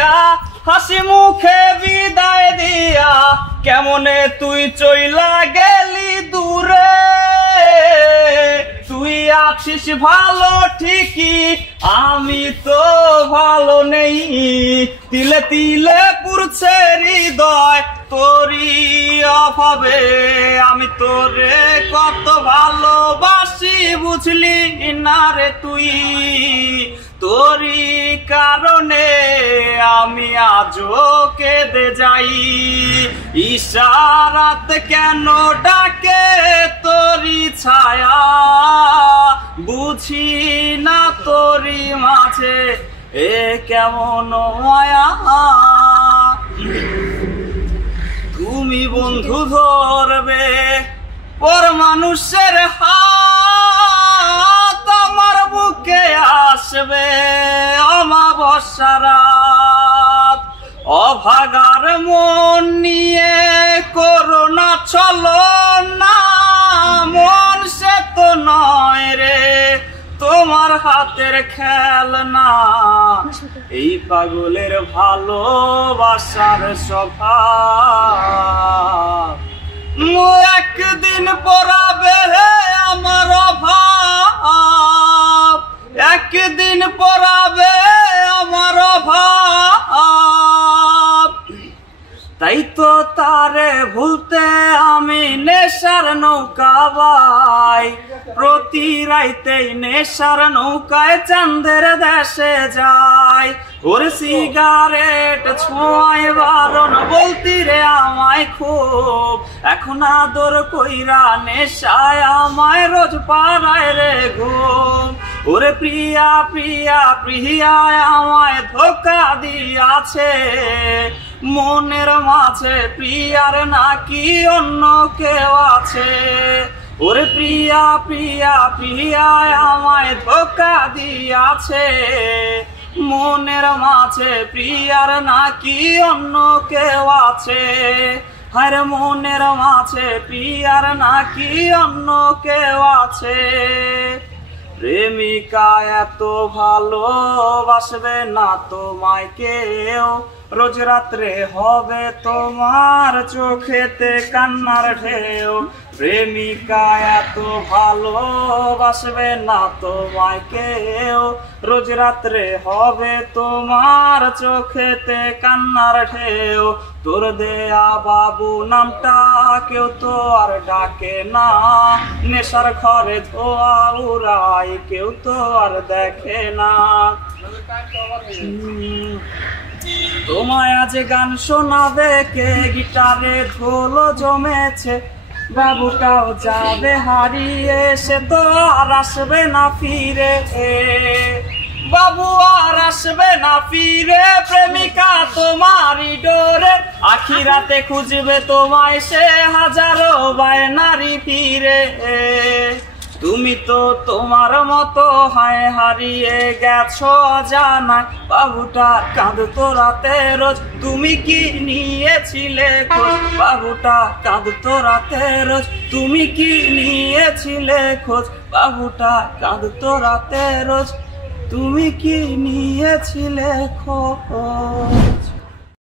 দিয়া হাসি মুখে বিদায় দিয়া কেমনে তুই চইলা গেলি দূরে তুই আছিস ভালো ঠিকই আমি তো ভালো নেই তিলে তিলে পুরছে হৃদয় তোরি অভাবে আমি তোরে কত ভালোবাসি বুঝলি না রে তুই তোরি কারণে আমি আজও কেঁদে যাই ইশারাত কেন ডাকে তোরি ছায়া বুঝি না তোরি মাঝে এ কেমন মায়া তুমি বন্ধু ধরবে পর মানুষের হাত আমার বুকে আসবে অমাবস্যা রাত অভাগার মন নিয়ে করোনা চলো না মন সে তো নয় রে তোমার হাতের খেলনা এই পাগলের ভালোবাসার স্বভাব একদিন পড়াবে আমার অভাব একদিন পড়াবে আমার অভাব তাই তো তারে ভুলতে আমি নেশার নৌকা বাই প্রতি রাইতেই নেশার নৌকায় চাঁদের দেশে যাই ওর সিগারেট ছোঁয়ায় বারণ বলতি রে আমায় খুব এখন আদর কইরা নেশায় আমায় রোজ পাড়ায় রে ঘুম ওরে প্রিয়া প্রিয়া প্রিয়া আমায় ধোকা দিয়াছে মনের মাঝে প্রিয়ার নাকি অন্য কেউ আছে ওরে প্রিয়া প্রিয়া প্রিয়া আমায় ধোকা দিয়াছে মনের মাঝে প্রিয়ার নাকি অন্য কেউ আছে হরে মনের মাঝে প্রিয়ার নাকি অন্য কেউ আছে প্রেমিকা এত ভালোবাসবে না তোমায় কেউ রোজ রাত্রে হবে তোমার চোখেতে কান্নার ঢেউ প্রেমিকা এত ভালোবাসবে না তোমায় কেউ রোজ রাত্রে হবে তোমার চোখেতে কান্নার ঢেউ তোর দেয়া বাবু নামটা কেউ তো আর ডাকে না নেশার ঘরে ধোয়া উড়াই কেউ তো আর দেখে না তোমায় আজ গান শোনাবে কে গিটারে ঢোল জমেছে বাবুটাও যাবে হারিয়ে সে তো আর আসবে না ফিরে বাবু আর আসবে না ফিরে প্রেমিকা তোমারই ডোরে আখিরাতে খুঁজবে তোমায় সে হাজারো বায়নারি ফিরে তুমি তো তোমার মতো হায় হারিয়ে গেছো জানা বাবুটা কাঁদতো রাতে রোজ তুমি কি নিয়েছিলে খোঁজ বাবুটা কাঁদতো রাতে রোজ তুমি কি নিয়েছিলে খোঁজ বাবুটা কাঁদতো রাতে রোজ তুমি কি নিয়েছিলে খোঁজ।